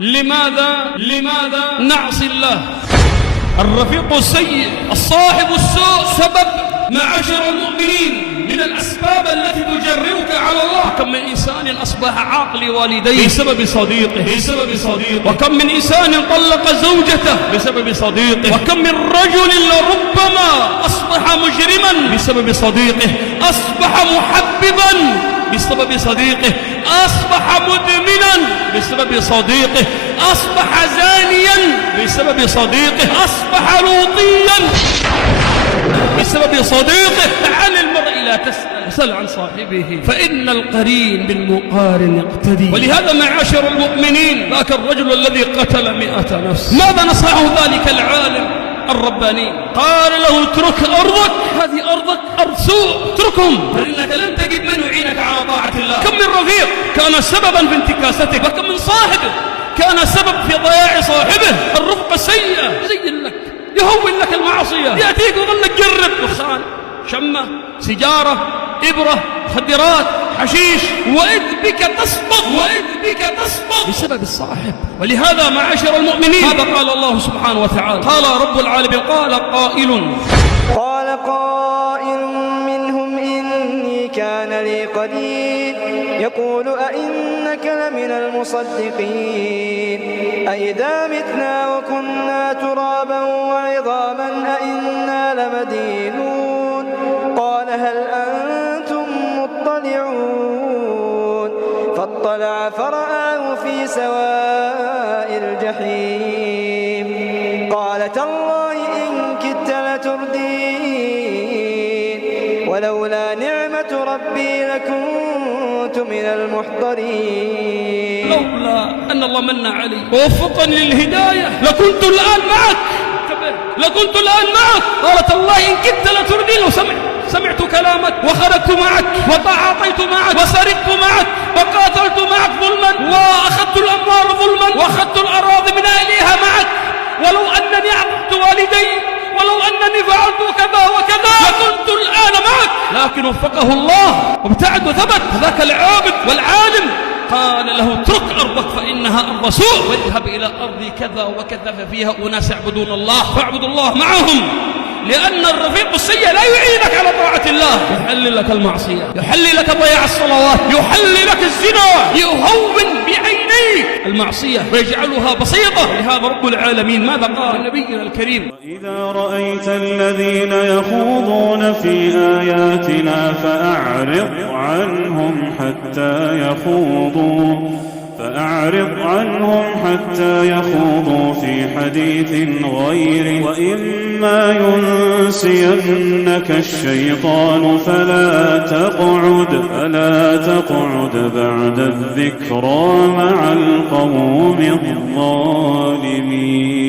لماذا نعصي الله؟ الرفيق السيء، الصاحب السوء، سبب معاشر المؤمنين من الأسباب التي تجرئك على الله. كم من إنسان أصبح عاق لوالديه بسبب صديقه، وكم من إنسان طلق زوجته بسبب صديقه، وكم من رجل لربما أصبح مجرما بسبب صديقه، أصبح محببا بسبب صديقه، أصبح مدمنا بسبب صديقه، أصبح زانيا بسبب صديقه، أصبح لوطيا بسبب صديقه. عن المرء لا تسأل، سل عن صاحبه، فإن القرين بالمقارن يقتدي. ولهذا معاشر المؤمنين، ذاك الرجل الذي قتل 100 نفس، ماذا نصحه ذلك العالم الرباني؟ قال له اترك أرضك، هذه أرضك أرض سوء، اتركهم فإنك لن تجد من يعينك على طاعة الله. كم من رفيق كان سببا في انتكاستك، وكم من صاحب كان سبب في ضياع صاحبه. الرفقة السيئة يزين لك، يهون لك المعصية، يأتيك وظنك جرب دخان، شمة، سيجارة، إبرة، مخدرات، حشيش، وإذ بك تسقط بسبب الصاحب. ولهذا معاشر المؤمنين، هذا قال الله سبحانه وتعالى، قال رب العالمين، قال قائل منهم إني كان لي قرين يقول أئنك لمن المصدقين أئذا متنا وكنا ترابا وعظاما أئنا لمدينون قال هل أنتم مطلعون فاطلع فرآه في سواء الجحيم قال تالله إن كدت لتردين ولولا نعمة ربي لكنت من المحضرين. لولا أن الله من علي ووفقني للهداية لكنت الآن معك، قالت الله إن كدت لتردين. لو سمعت كلامك وخرجت معك وتعاطيت معك وسرقت معك وقاتلت معك ظلما وأخذت الأموال ظلما وأخذت الأراضي من أهلها معك، ولو أنني عقدت والدي، ولو أنني فعلت كذا وكذا لكنت الآن معك. لكن وفقه الله وابتعد وثبت. ذاك العابد والعالم قال له اترك أرضك فإنها أرض سوء واذهب إلى أرض كذا وكذا ففيها أناس يعبدون الله فاعبد الله معهم، لأن الرفيق السيء لا يعينك على طاعة الله، يحل لك المعصية، يحل لك ضياع الصلوات، يحل لك الزنا، يهون بعينيك المعصية ويجعلها بسيطة. لهذا رب العالمين ماذا قال نبينا الكريم؟ وإذا رأيت الذين يخوضون في آياتنا فأعرض عنهم حتى يخوضوا في حديث غيره وإما ينسينك الشيطان فلا تقعد بعد الذكرى مع القوم الظالمين.